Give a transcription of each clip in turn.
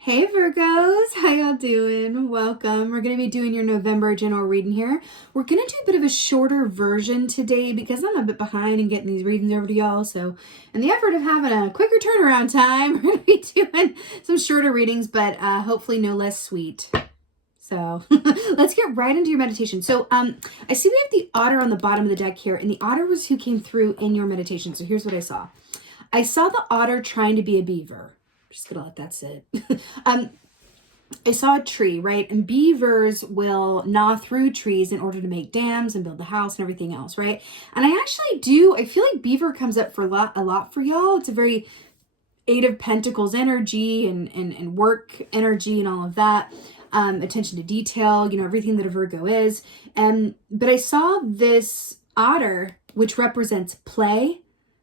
Hey Virgos, how y'all doing? Welcome. We're going to be doing your November general reading here. We're going to do a bit of a shorter version today because I'm a bit behind in getting these readings over to y'all. So in the effort of having a quicker turnaround time, we're going to be doing some shorter readings, but hopefully no less sweet. So let's get right into your meditation. So I see we have the otter on the bottom of the deck here, and the otter was who came through in your meditation. So here's what I saw. I saw the otter trying to be a beaver. Just gonna let that sit. I saw a tree, right? And beavers will gnaw through trees in order to make dams and build the house and everything else, right? And I feel like beaver comes up for a lot for y'all. It's a very Eight of Pentacles energy and work energy and all of that. Attention to detail, everything that a Virgo is. But I saw this otter, which represents play,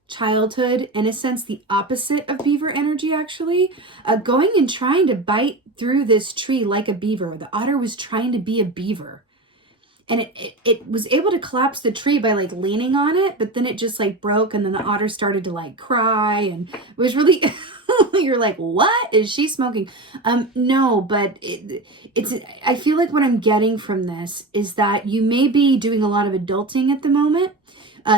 childhood, in a sense the opposite of beaver energy, actually going and trying to bite through this tree like a beaver. The otter was trying to be a beaver, and it was able to collapse the tree by like leaning on it, but then it just like broke, and then the otter started to like cry, and it was really you're like, what is she smoking? No, but I feel like what I'm getting from this is that you may be doing a lot of adulting at the moment.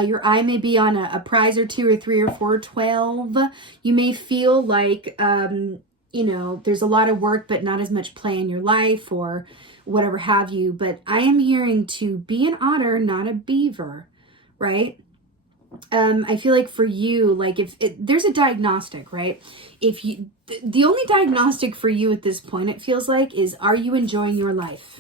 Your eye may be on a prize or two or three or four, 12. You may feel like, there's a lot of work, but not as much play in your life or whatever have you. But I am hearing to be an otter, not a beaver, right? I feel like for you, like if there's a diagnostic, right? The only diagnostic for you at this point, it feels like, is, are you enjoying your life?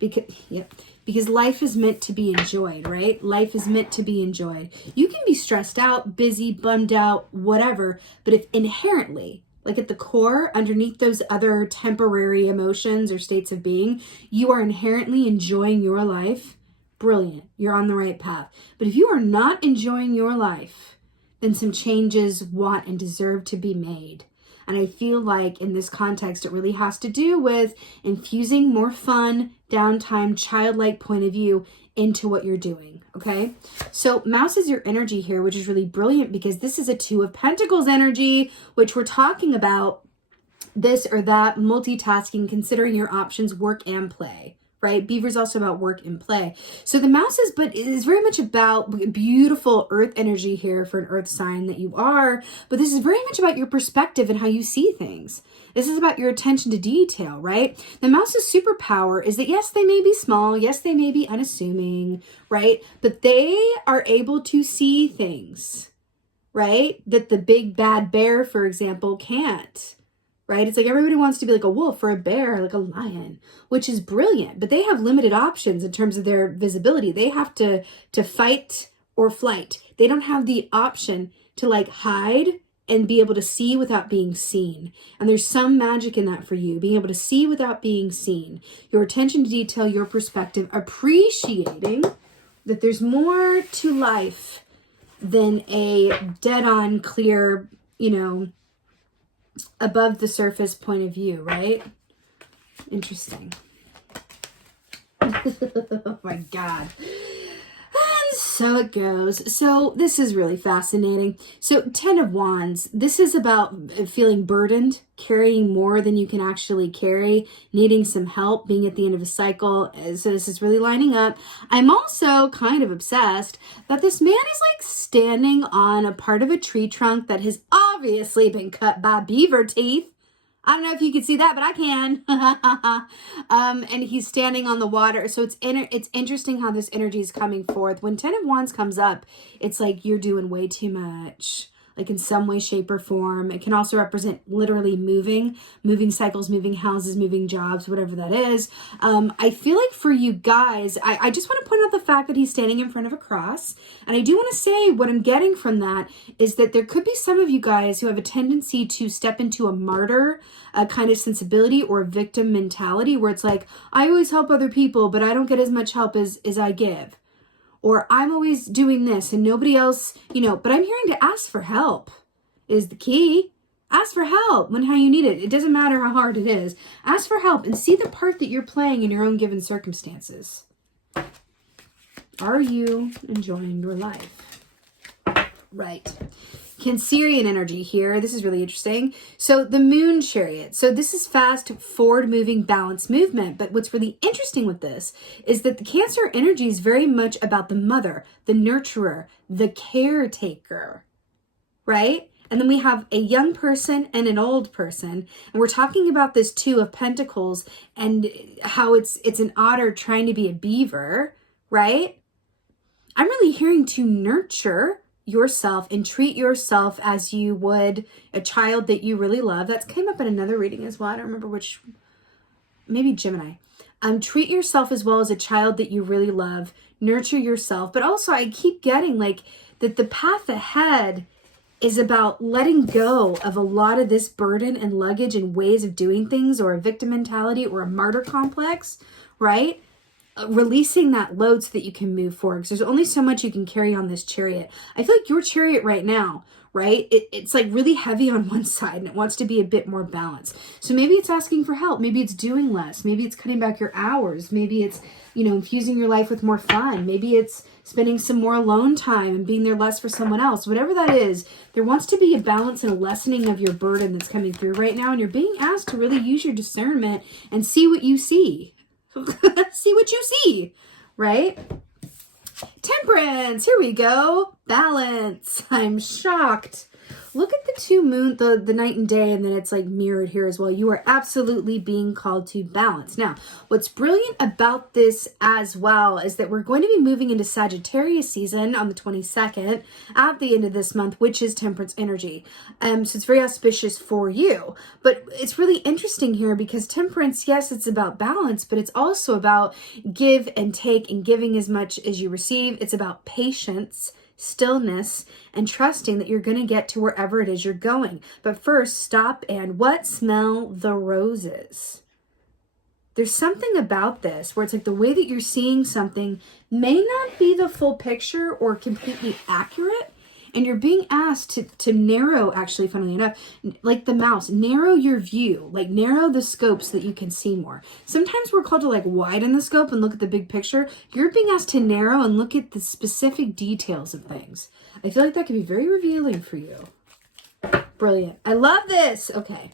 Because life is meant to be enjoyed, right? Life is meant to be enjoyed. You can be stressed out, busy, bummed out, whatever, but if inherently, like at the core, underneath those other temporary emotions or states of being, you are inherently enjoying your life, brilliant. You're on the right path. But if you are not enjoying your life, then some changes want and deserve to be made. And I feel like in this context, it really has to do with infusing more fun, downtime, childlike point of view into what you're doing, okay? So mouse is your energy here, which is really brilliant because this is a Two of Pentacles energy, which we're talking about this or that, multitasking, considering your options, work and play. Right? Beaver's also about work and play. So the mouse is very much about beautiful earth energy here for an earth sign that you are, but this is very much about your perspective and how you see things. This is about your attention to detail, right? The mouse's superpower is that yes, they may be small, yes, they may be unassuming, right? But they are able to see things, right? That the big bad bear, for example, can't. Right? It's like everybody wants to be like a wolf or a bear, like a lion, which is brilliant, but they have limited options in terms of their visibility. They have to fight or flight. They don't have the option to like hide and be able to see without being seen. And there's some magic in that for you, being able to see without being seen. Your attention to detail, your perspective, appreciating that there's more to life than a dead-on clear, above the surface point of view, right? Interesting. Oh my God. And so it goes. So this is really fascinating. So 10 of Wands, this is about feeling burdened, carrying more than you can actually carry, needing some help, being at the end of a cycle. So this is really lining up. I'm also kind of obsessed that this man is like standing on a part of a tree trunk that has obviously been cut by beaver teeth. I don't know if you can see that, but I can. And he's standing on the water. So it's interesting how this energy is coming forth. When 10 of Wands comes up, it's like you're doing way too much. Like in some way, shape, or form. It can also represent literally moving cycles, moving houses, moving jobs, whatever that is. I feel like for you guys, I just want to point out the fact that he's standing in front of a cross. And I do want to say what I'm getting from that is that there could be some of you guys who have a tendency to step into a martyr kind of sensibility or a victim mentality where it's like, I always help other people, but I don't get as much help as I give. Or I'm always doing this and nobody else, but I'm hearing to ask for help is the key. Ask for help when how you need it. It doesn't matter how hard it is. Ask for help and see the part that you're playing in your own given circumstances. Are you enjoying your life? Right. Cancerian energy here. This is really interesting. So the moon chariot. So this is fast, forward moving, balanced movement. But what's really interesting with this is that the Cancer energy is very much about the mother, the nurturer, the caretaker, right? And then we have a young person and an old person. And we're talking about this Two of Pentacles and how it's an otter trying to be a beaver, right? I'm really hearing to nurture yourself and treat yourself as you would a child that you really love. That came up in another reading as well. I don't remember which, maybe Gemini. Treat yourself as well as a child that you really love. Nurture yourself. But also I keep getting like that the path ahead is about letting go of a lot of this burden and luggage and ways of doing things, or a victim mentality or a martyr complex, right? Releasing that load so that you can move forward, because there's only so much you can carry on this chariot. I feel like your chariot right now, right? It's like really heavy on one side and it wants to be a bit more balanced. So maybe it's asking for help. Maybe it's doing less. Maybe it's cutting back your hours. Maybe it's, infusing your life with more fun. Maybe it's spending some more alone time and being there less for someone else. Whatever that is, there wants to be a balance and a lessening of your burden that's coming through right now. And you're being asked to really use your discernment and see what you see. See what you see, right? Temperance, here we go. Balance. I'm shocked. Look at the two moon, the night and day, and then it's like mirrored here as well. You are absolutely being called to balance. Now, what's brilliant about this as well is that we're going to be moving into Sagittarius season on the 22nd at the end of this month, which is Temperance energy. So it's very auspicious for you. But it's really interesting here because Temperance, yes, it's about balance, but it's also about give and take and giving as much as you receive. It's about patience, stillness, and trusting that you're going to get to wherever it is you're going. But first, stop and what? Smell the roses. There's something about this where it's like the way that you're seeing something may not be the full picture or completely accurate. And you're being asked to narrow, actually, funnily enough, like the mouse, narrow your view, like narrow the scope so that you can see more. Sometimes we're called to like widen the scope and look at the big picture. You're being asked to narrow and look at the specific details of things. I feel like that can be very revealing for you. Brilliant. I love this. Okay.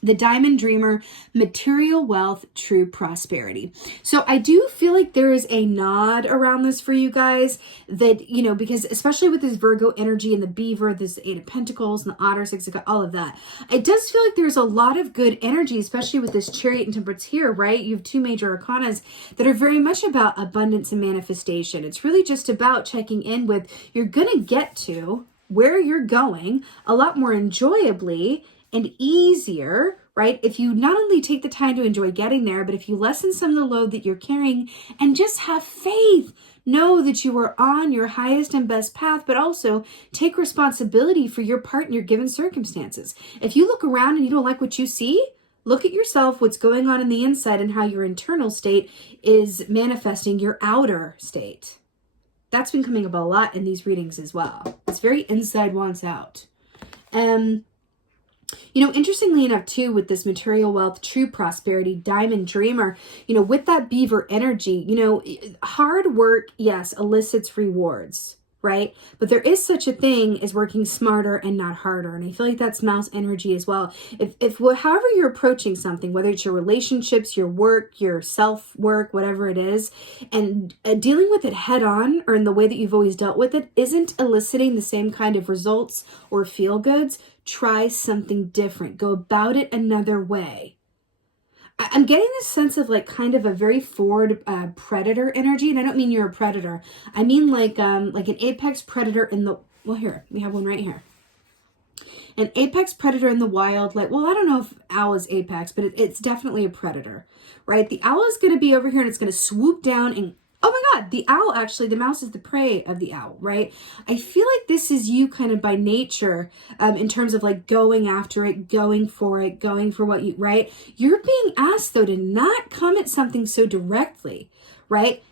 The Diamond Dreamer, material wealth, true prosperity. So I do feel like there is a nod around this for you guys that, because especially with this Virgo energy and the beaver, this Eight of Pentacles and the otter, Six of Cups, all of that, it does feel like there's a lot of good energy, especially with this Chariot and Temperance here, right? You have two major arcanas that are very much about abundance and manifestation. It's really just about checking in with, you're going to get to where you're going a lot more enjoyably and easier, right? If you not only take the time to enjoy getting there, but if you lessen some of the load that you're carrying and just have faith, know that you are on your highest and best path, but also take responsibility for your part in your given circumstances. If you look around and you don't like what you see, look at yourself, what's going on in the inside, and how your internal state is manifesting your outer state. That's been coming up a lot in these readings as well. It's very inside wants out. Interestingly enough, too, with this material wealth, true prosperity, Diamond Dreamer, with that beaver energy, hard work, yes, elicits rewards, right? But there is such a thing as working smarter and not harder. And I feel like that's mouse energy as well. If however you're approaching something, whether it's your relationships, your work, your self-work, whatever it is, and dealing with it head on or in the way that you've always dealt with it isn't eliciting the same kind of results or feel goods, try something different. Go about it another way. I'm getting this sense of like kind of a very forward predator energy. And I don't mean you're a predator. I mean like an apex predator in the, well, here, we have one right here. An apex predator in the wild, I don't know if owl is apex, but it's definitely a predator, right? The owl is going to be over here and it's going to swoop down and, oh my God, the owl actually, the mouse is the prey of the owl, right? I feel like this is you kind of by nature in terms of like going after it, going for what you, right? You're being asked though to not come at something so directly, right?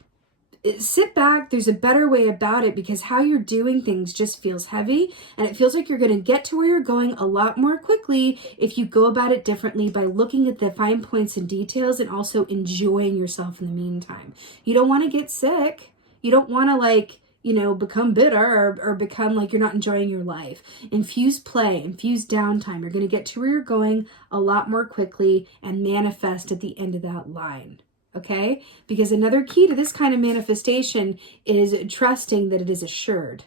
Sit back. There's a better way about it because how you're doing things just feels heavy and it feels like you're going to get to where you're going a lot more quickly if you go about it differently by looking at the fine points and details and also enjoying yourself in the meantime. You don't want to get sick. You don't want to become bitter or become like you're not enjoying your life. Infuse play, infuse downtime. You're going to get to where you're going a lot more quickly and manifest at the end of that line. Okay? Because another key to this kind of manifestation is trusting that it is assured.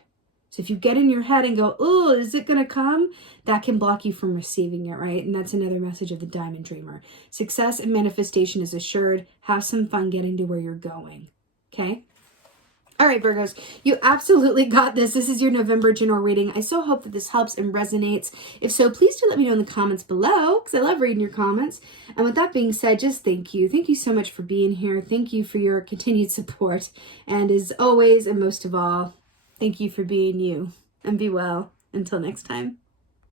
So if you get in your head and go, oh, is it going to come? That can block you from receiving it, right? And that's another message of the Diamond Dreamer. Success and manifestation is assured. Have some fun getting to where you're going. Okay? All right, Virgos, you absolutely got this. This is your November general reading. I so hope that this helps and resonates. If so, please do let me know in the comments below, because I love reading your comments. And with that being said, just thank you. Thank you so much for being here. Thank you for your continued support. And as always, and most of all, thank you for being you. And be well. Until next time.